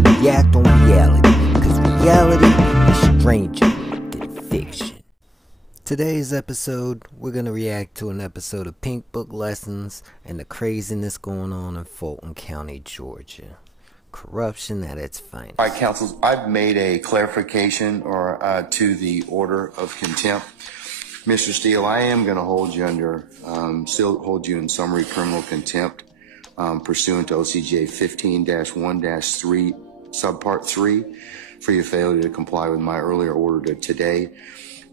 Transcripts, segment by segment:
we react on reality, because reality is stranger than fiction. Today's episode, we're going to react to an episode of Pink Book Lessons and the craziness going on in Fulton County, Georgia. Corruption at its finest. All right, counsel, I've made a clarification to the order of contempt. Mr. Steele, I am going to hold you still hold you in summary criminal contempt pursuant to OCGA 15-1-3, subpart 3, for your failure to comply with my earlier order today.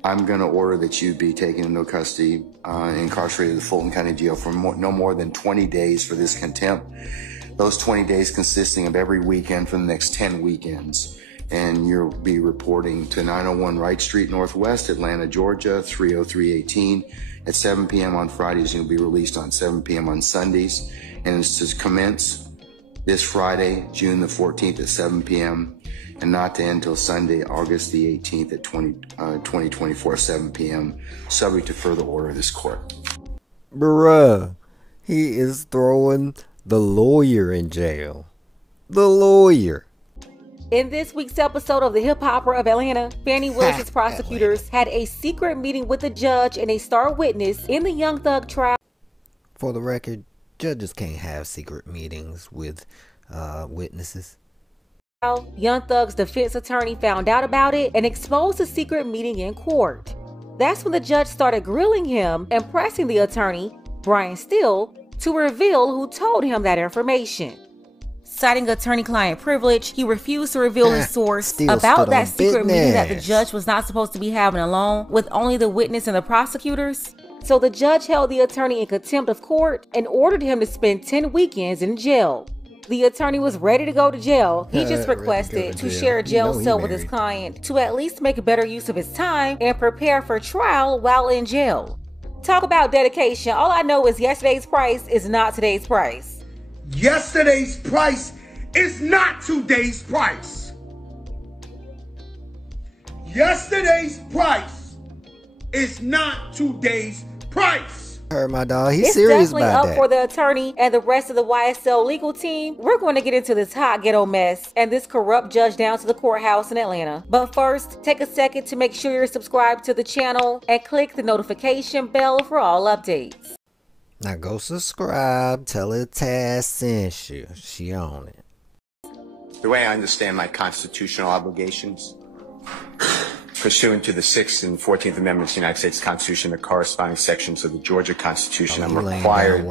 I'm going to order that you be taken into custody, incarcerated at the Fulton County Jail for no more than 20 days for this contempt. Those 20 days consisting of every weekend for the next 10 weekends. And you'll be reporting to 901 Wright Street Northwest, Atlanta, Georgia, 30318 at 7 p.m. on Fridays. You'll be released on 7 p.m. on Sundays. And it's to commence this Friday, June the 14th at 7 p.m. and not to end until Sunday, August the 18th at 2024, 7 p.m. subject to further order of this court. Bruh, he is throwing the lawyer in jail. The lawyer. In this week's episode of the Hip Hopper of Atlanta, Fani Willis's prosecutors had a secret meeting with the judge and a star witness in the Young Thug trial. For the record, judges can't have secret meetings with witnesses. Young Thug's defense attorney found out about it and exposed the secret meeting in court. That's when the judge started grilling him and pressing the attorney, Brian Steele, to reveal who told him that information. Citing attorney-client privilege, he refused to reveal his source about that secret meeting that the judge was not supposed to be having alone with only the witness and the prosecutors. So the judge held the attorney in contempt of court and ordered him to spend 10 weekends in jail. The attorney was ready to go to jail. He just requested to share a jail cell with his client to at least make better use of his time and prepare for trial while in jail. Talk about dedication. All I know is yesterday's price is not today's price. Yesterday's price is not today's price. Yesterday's price is not today's price. Heard my dog. He's serious about that. It's definitely up for the attorney and the rest of the YSL legal team. We're going to get into this hot ghetto mess and this corrupt judge down to the courthouse in Atlanta. But first, take a second to make sure you're subscribed to the channel and click the notification bell for all updates. Now go subscribe, tell her Taz sent you. She on it. The way I understand my constitutional obligations, pursuant to the 6th and 14th Amendments of the United States Constitution, the corresponding sections of the Georgia Constitution, I'm required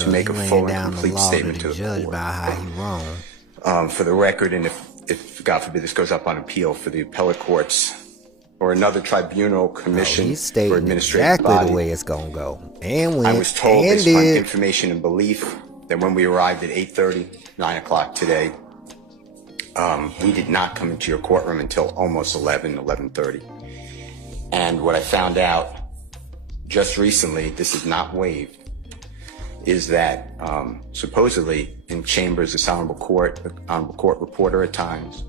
to make a full and complete statement to the judge about how he wrong. For the record, and if God forbid this goes up on appeal for the appellate courts or another tribunal, commission, or administrative exactly body, the way it's gonna go. And when I was told, based on information and belief, that when we arrived at 8:30, 9 o'clock today, we did not come into your courtroom until almost 11:30. And what I found out just recently, this is not waived, is that supposedly in chambers, this honorable court reporter at times,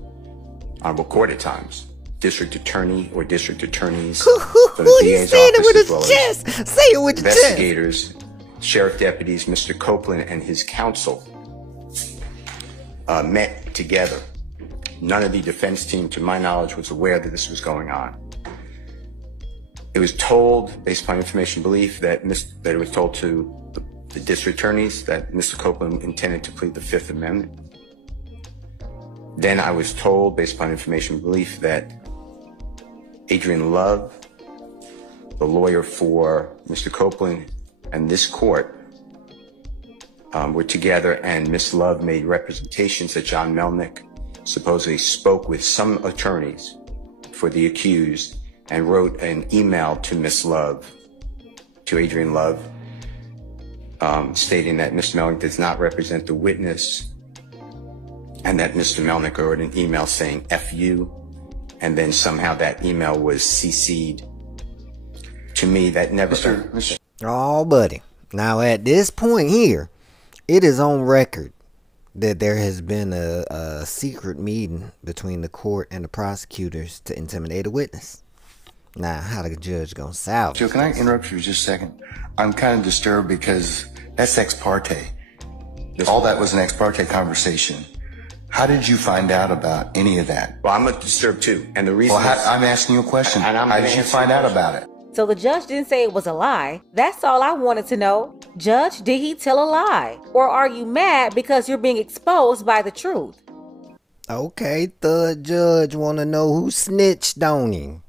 honorable court at times, district attorney or district attorneys from the DA's office, as well as investigators, sheriff deputies, Mr. Copeland and his counsel met together. None of the defense team, to my knowledge, was aware that this was going on. It was told, based upon information belief, that it was told to the district attorneys that Mr. Copeland intended to plead the Fifth Amendment. Then I was told, based upon information belief, that Adrian Love, the lawyer for Mr. Copeland, and this court were together, and Ms. Love made representations that John Melnick supposedly spoke with some attorneys for the accused and wrote an email to Ms. Love, to Adrian Love, stating that Mr. Melnick does not represent the witness, and that Mr. Melnick wrote an email saying F you, and then somehow that email was CC'd to me. That never... Oh, buddy. Now at this point here, it is on record that there has been a secret meeting between the court and the prosecutors to intimidate a witness. Now, how the judge gonna salvage Joe, can I interrupt you for just a second? I'm kind of disturbed because that's ex parte. All that was an ex parte conversation. How did you find out about any of that? Well, I'm disturbed too. And the reason I'm asking you a question. How did you find out about it? So the judge didn't say it was a lie. That's all I wanted to know. Judge, did he tell a lie? Or are you mad because you're being exposed by the truth? Okay, the judge want to know who snitched on him.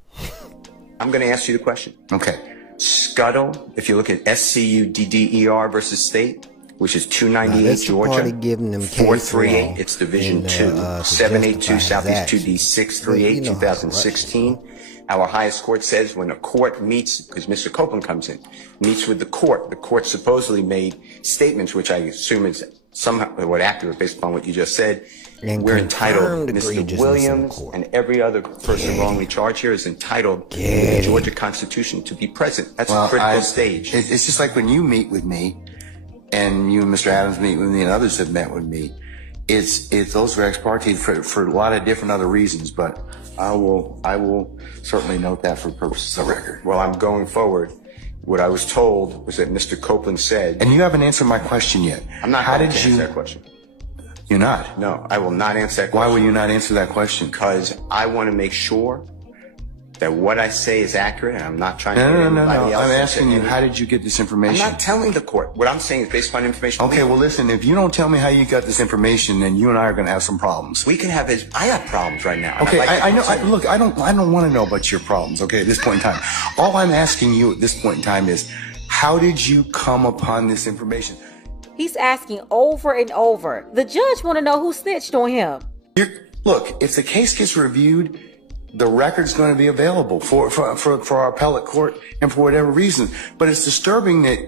I'm going to ask you the question. Okay. Scuttle, if you look at SCUDDER versus State, which is 298 Georgia, 438, it's Division 2, 782 Southeast 2D 638, 2016. Our highest court says when a court meets, because Mr. Copeland comes in, meets with the court supposedly made statements, which I assume is somehow what accurate based upon what you just said. And we're entitled, Mr. Williams and every other person wrongly charged here is entitled in the Georgia Constitution to be present. That's a critical stage. It's just like when you meet with me, and you and Mr. Adams meet with me, and others have met with me. It's those are ex parte for a lot of different other reasons, but I will certainly note that for purposes of record. Well, I'm going forward. What I was told was that Mr. Copeland said, and you haven't answered my question yet. I'm not going to answer that question. You're not? No, I will not answer that question. Why will you not answer that question? Because I want to make sure that what I say is accurate, and I'm not trying to get anybody else. I'm asking you, how did you get this information? I'm not telling the court. What I'm saying is based upon information. Okay, well, listen, if you don't tell me how you got this information, then you and I are going to have some problems. We can have I have problems right now. Okay, I know. Look, I don't want to know about your problems, okay, at this point in time. All I'm asking you at this point in time is, how did you come upon this information? He's asking over and over. The judge want to know who snitched on him. Look, if the case gets reviewed, the record's going to be available for our appellate court and for whatever reason. But it's disturbing that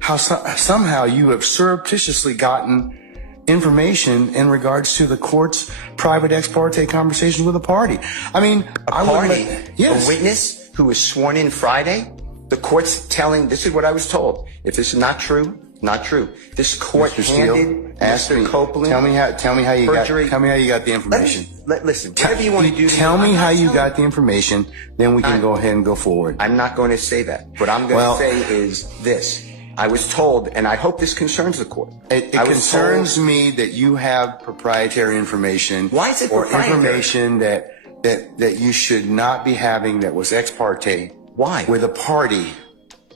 how somehow you have surreptitiously gotten information in regards to the court's private ex parte conversation with a party. I mean, a witness who was sworn in Friday. The court's telling, this is what I was told. If this is not true, not true. This court handed Mr. Copeland. Tell me how you got the information. Listen, whatever you want to do. Tell me how you got the information, then we can go ahead and go forward. I'm not going to say that. What I'm going to say is this. I was told, and I hope this concerns the court. It concerns me that you have proprietary information. Why is it proprietary? Or information that you should not be having that was ex parte. Why? With a party.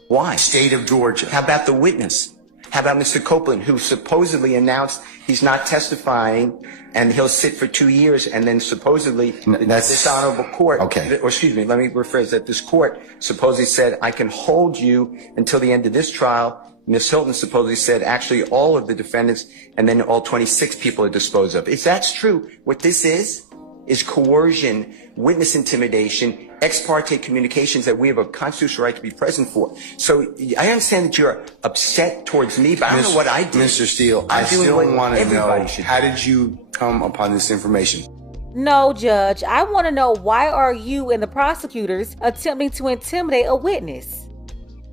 Why? State of Georgia. How about the witness? How about Mr. Copeland, who supposedly announced he's not testifying and he'll sit for 2 years, and then supposedly this honorable court, or excuse me, let me rephrase that. This court supposedly said, I can hold you until the end of this trial. Ms. Hilton supposedly said, actually, all of the defendants and then all 26 people are disposed of. If that's true, what this is coercion, witness intimidation, ex parte communications that we have a constitutional right to be present for. So I understand that you're upset towards me, but I don't know what I did. Mr. Steele, I still want to know, how did you come upon this information? No, Judge, I want to know, why are you and the prosecutors attempting to intimidate a witness?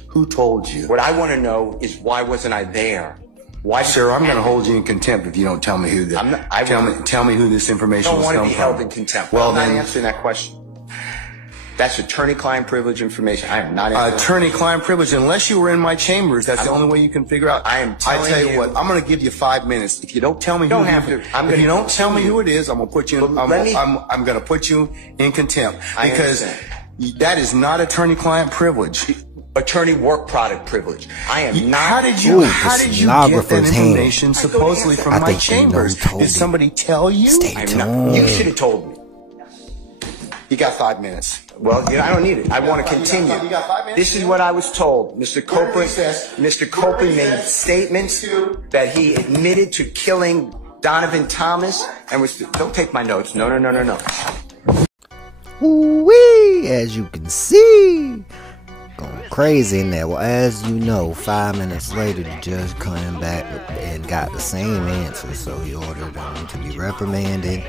Who told you? What I want to know is, why wasn't I there? Why, sir, I'm going to hold you in contempt if you don't tell me who tell me who this information was from. I don't want to be held in contempt. Well, I'm not answering that question. That's attorney-client privilege information. I am not answering attorney-client privilege. Unless you were in my chambers, that's the only way you can figure out. I tell you what, I'm going to give you 5 minutes. If you don't tell me if you don't tell me who it is, I'm going to put you in, I'm going to put you in contempt, because that is not attorney-client privilege. Attorney work product privilege. I am not. How did you get that information supposedly from my chambers? Did somebody tell you? You should have told me. You got 5 minutes. Well, I don't need it. I want to continue. You got 5 minutes? This is what I was told. Mr. Copeland made statements that he admitted to killing Donovan Thomas and was. Don't take my notes. No. Ooh-wee, as you can see. Going crazy in there. Well, as you know, 5 minutes later, the judge came back and got the same answer, so he ordered him to be reprimanded.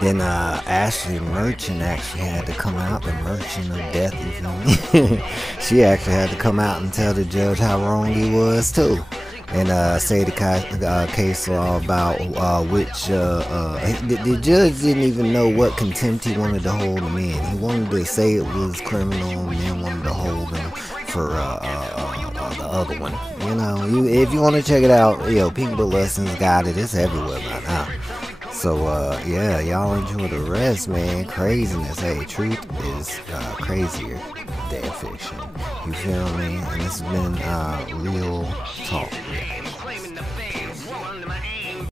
Then Ashley Merchant actually had to come out, the merchant of death, you feel me? She actually had to come out and tell the judge how wrong he was too, and say the case law about which the judge didn't even know what contempt he wanted to hold him in. He wanted to say it was criminal, and then wanted to hold him for the other one. You know, if you want to check it out, Pink Book Lessons got it. It's everywhere by now. So, yeah, y'all enjoy the rest, man. Craziness. Hey, truth is crazier than fiction. You feel me? And this has been Real Talk.